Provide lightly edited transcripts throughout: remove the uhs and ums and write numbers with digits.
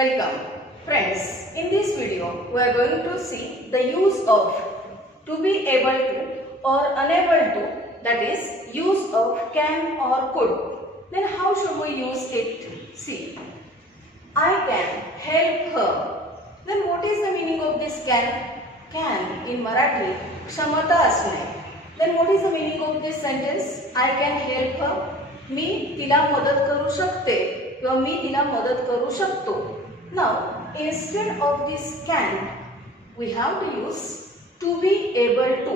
Welcome friends. In this video we are going to see the use of to be able to or unable to, that is use of can or could. Then how should we use it? See, I can help her. Then what is the meaning of this can? Can in Marathi क्षमता असणे. Then what is the meaning of this sentence? I can help her. मी तिला मदत करू शकते किंवा मी तिला मदत करू शकतो. Now instead of this can we have to use to be able to.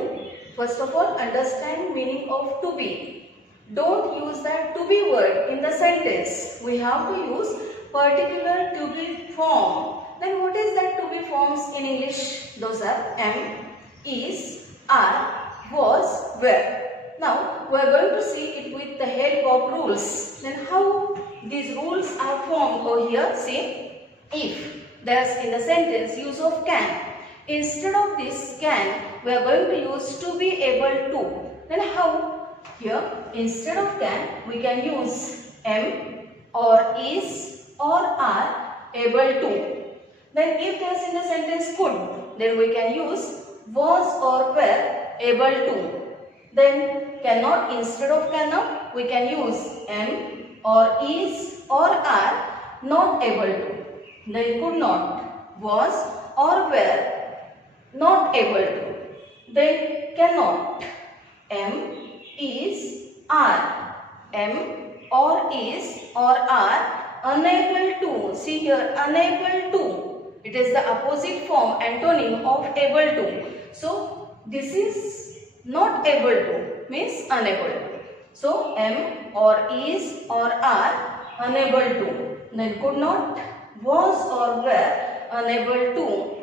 First of all, understand meaning of to be. Don't use that to be word in the sentence. We have to use particular to be form. Then what is that to be forms in English? Those are am, is, are, was, were. Now we are going to see it with the help of rules. Then how these rules are formed over here? See, if there's in the sentence use of can, instead of this can we are going to use to be able to. Then how? Here instead of can we can use am or is or are able to. Then if there's in the sentence could, then we can use was or were able to. Then cannot, instead of cannot we can use am or is or are not able to. Then could not, was or were not able to. Then cannot, am, is, are, am or is or are unable to. See here, unable to. It is the opposite form, antonym of able to. So this is not able to means unable to. So am or is or are unable to. Then could not, was or were unable to.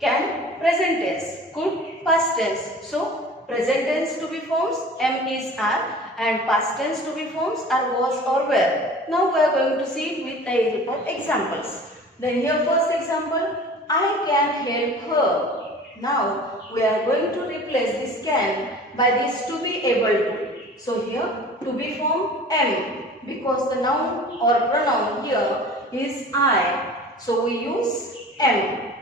Can, present tense. Could, past tense. So present tense to be forms am, is, are, and past tense to be forms are was or were. Now we are going to see it with the help of examples. Then here first example, I can help her. Now we are going to replace this can by this to be able to. So here to be form am, because the noun or pronoun here is I. So we use am.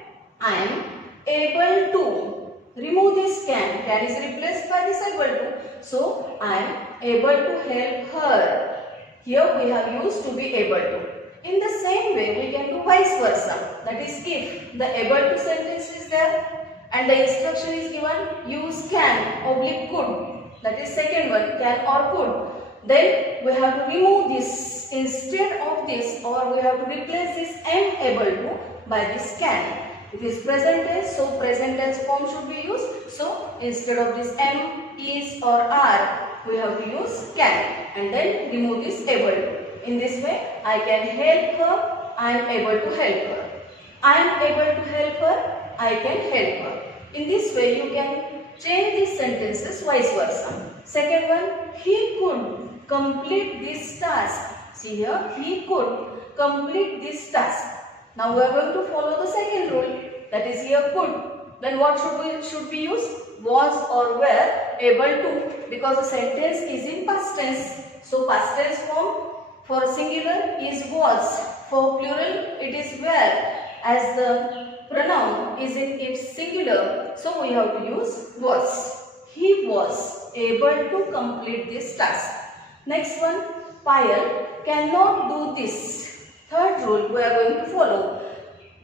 I am able to. Remove this can. Can is replaced by this able to. So I am able to help her. Here we have used to be able to. In the same way we can do vice versa. That is, if the able to sentence is there and the instruction is given, use can oblique could. That is second one, can or could. Then we have to remove this instead of this, or we have to replace this am able to by this can. It is present tense, so present tense form should be used. So instead of this am, is or are, we have to use can and then remove this able to. In this way, I can help her, I am able to help her. I am able to help her, I can help her. In this way, you can change these sentences vice versa. Second one, he could complete this task. See here, he could complete this task. Now we are going to follow the second rule, that is here could. Then what should we use? Was or were able to, because the sentence is in past tense. So past tense form for singular is was, for plural it is were, as the pronoun is in its singular, so we have to use was. He was able to complete this task. Next one, Payal cannot do this. Third rule we are going to follow.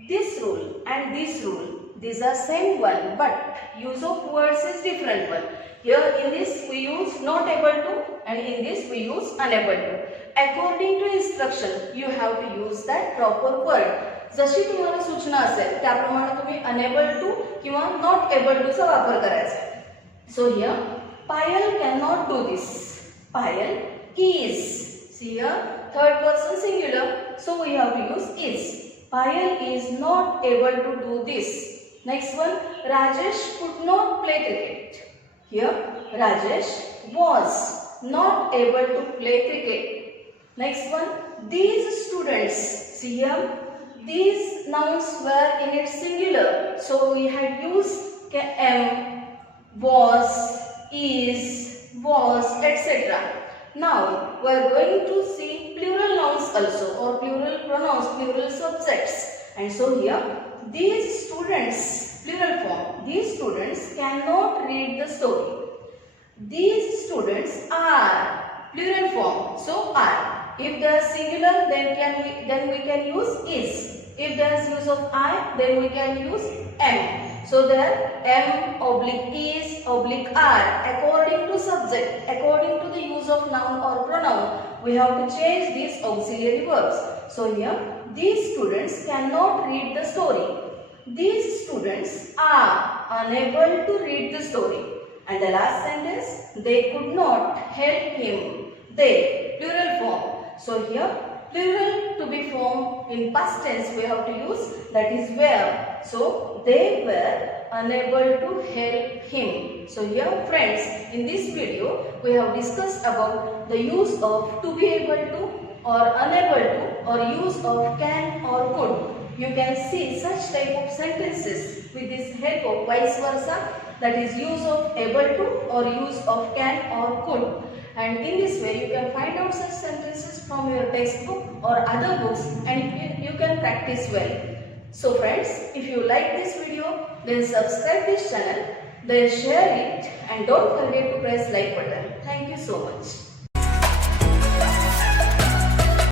This rule and this rule, these are same one, but use of words is different one. Here in this we use not able to, and in this we use unable to. According to instruction, you have to use that proper word. जशी तुम्हाला सूचना असेल त्याप्रमाणे तुम्ही unable to किंवा not able to चा वापर करायचा. So here Payal cannot do this. Payal is. See here third person singular, so we have to use is. Payal is not able to do this. Next one, Rajesh could not play cricket. Here Rajesh was not able to play cricket. Next one, these students. See here, these nouns were in its singular, so we had used am, was, is, was, etc. Now we are going to see plural nouns also, or plural pronouns, plural subjects. And so here, these students, plural form, these students cannot read the story. These students are, plural form, so are. If they are singular, then we can use is. If there is use of I, then we can use am. So there am oblique is oblique are, according to subject, according to the use of noun or pronoun, we have to change these auxiliary verbs. So here, these students cannot read the story. These students are unable to read the story. And the last sentence, they could not help him. They, plural form. So here, plural to be formed in past tense we have to use, that is were. So they were unable to help him. So here friends, in this video we have discussed about the use of to be able to or unable to, or use of can or could. You can see such type of sentences with this help of vice versa, that is use of able to or use of can or could. And in this way you can find out such sentences from your textbook or other books, and you can practice well. So friends, if you like this video, then subscribe this channel, then share it, and don't forget to press like button. Thank you so much.